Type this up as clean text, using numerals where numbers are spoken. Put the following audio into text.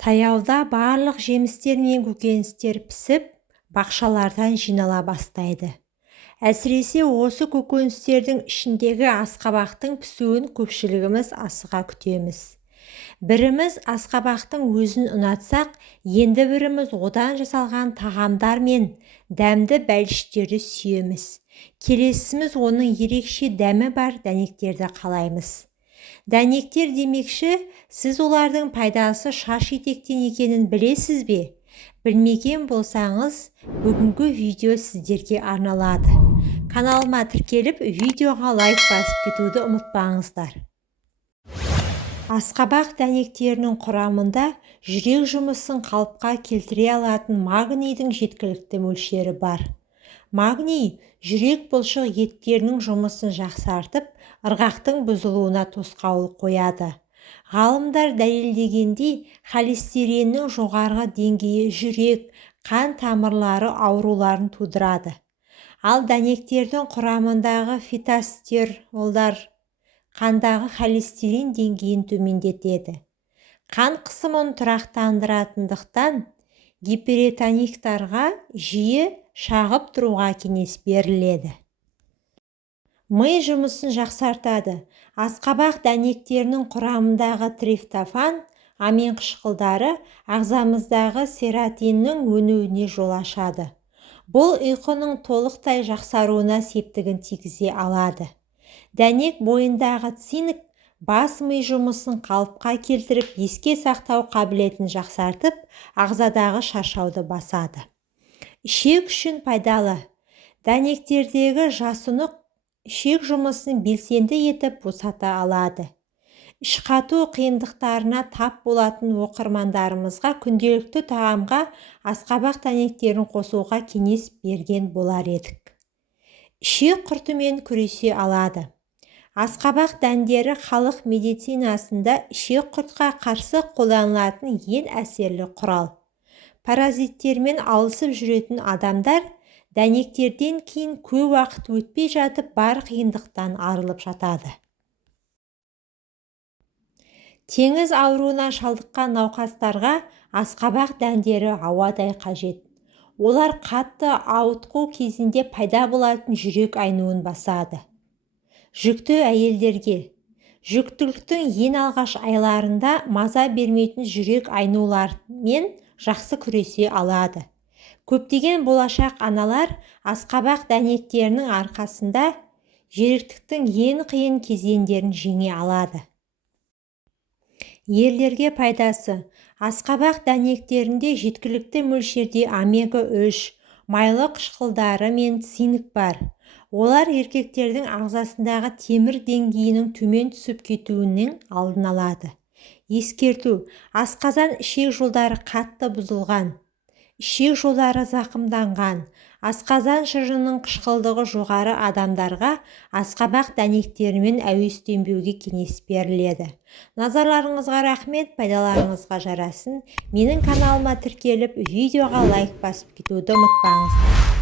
Таяуда барлық жемістер мен көкөністер пісіп, бақшалардан жинала бастайды. Әсіресе осы көкөністердің ішіндегі асқабақтың пісуін көпшілігіміз асыға күтеміз. Біріміз асқабақтың өзін ұнатсақ, енді біріміз одан жасалған тағамдар мен дәмді бәліштерді сүйеміз. Келесіміз оның ерекше дәмі бар дәнектерді қалаймыз. Дәнектер демекші, сіз олардың пайдасы шаш етектен екенін білесіз бе? Білмеген болсаңыз, бүгінгі видео сіздерге арналады. Каналыма тіркеліп, видеоға лайк басып кетуді ұмытпаңыздар. Асқабақ дәнектерінің құрамында жүрек жұмысын қалыпқа келтіре алатын магнийдің жеткілікті мөлшері бар. Магний жүрек бұлшық еттерінің жұмысын жақсартып, ырғақтың бұзылуына тосқауыл қояды. Ғалымдар дәлелдегендей, холестериннің жоғарғы деңгейі жүрек, қан тамырлары ауруларын тудырады. Ал дәнектердің құрамындағы фитостеролдар қандағы холестерин деңгейін төмендетеді. Қан қысымын тұрақтандыратындықтан гипертониктарға жиі шағып тұруға кеңес беріледі. Ми жұмысын жақсартады. Асқабақ дәнектерінің құрамындағы триптофан, амин қышқылдары ағзамыздағы серотониннің өнуіне жол ашады. Бұл ұйқының толықтай жақсаруына септігін тигізе алады. Дәнек бойындағы цинк бас ми жұмысын қалыпқа келтіріп, еске сақтау қабілетін жақсартып, ағзадағы шаршауды басады. Ішек үшін пайдалы. Дәнектердегі жасұнық ішек жұмысын белсенді етіп босата алады. Ішқату қиындықтарына тап болатын оқырмандарымызға күнделікті тағамға асқабақ дәнектерін қосуға кеңес берген болар едік. Ішек құртымен күресе алады. Асқабақ дәндері халық медицинасында ішек құртқа қарсы қолданылатын ең әсерлі құрал. Паразиттермен алысып жүретін адамдар дәнектерден кейін көп уақыт өтпей жатып бар қиындықтан арылып жатады. Теңіз ауруына шалдыққан науқастарға асқабақ дәндері ауадай қажет. Олар қатты ауытқу кезінде пайда болатын жүрек айнуын басады. Жүкті әйелдерге. Жүктіліктің ең алғаш айларында маза бермейтін жүрек айнулармен жақсы күресе алады. Көптеген болашақ аналар асқабақ дәнектерінің арқасында жеріктіктің ең қиын кезеңдерін жеңе алады. Ерлерге пайдасы. Асқабақ дәнектерінде жеткілікті мөлшерде омега-3, майлы қышқылдары мен цинк бар. Олар еркектердің ағзасындағы темір деңгейінің төмен түсіп кетуінің алдын алады. Ескерту. Асқазан ішек жолдары қатты бұзылған, ішек жолдары зақымданған, асқазан жырының қышқылдығы жоғары адамдарға асқабақ дәнектерімен әуестенбеуге кеңес беріледі. Назарларыңызға рахмет, пайдаларыңызға жарасын. Менің каналыма тіркеліп, видеоға лайк басып кетуді ұмытпаңыздар.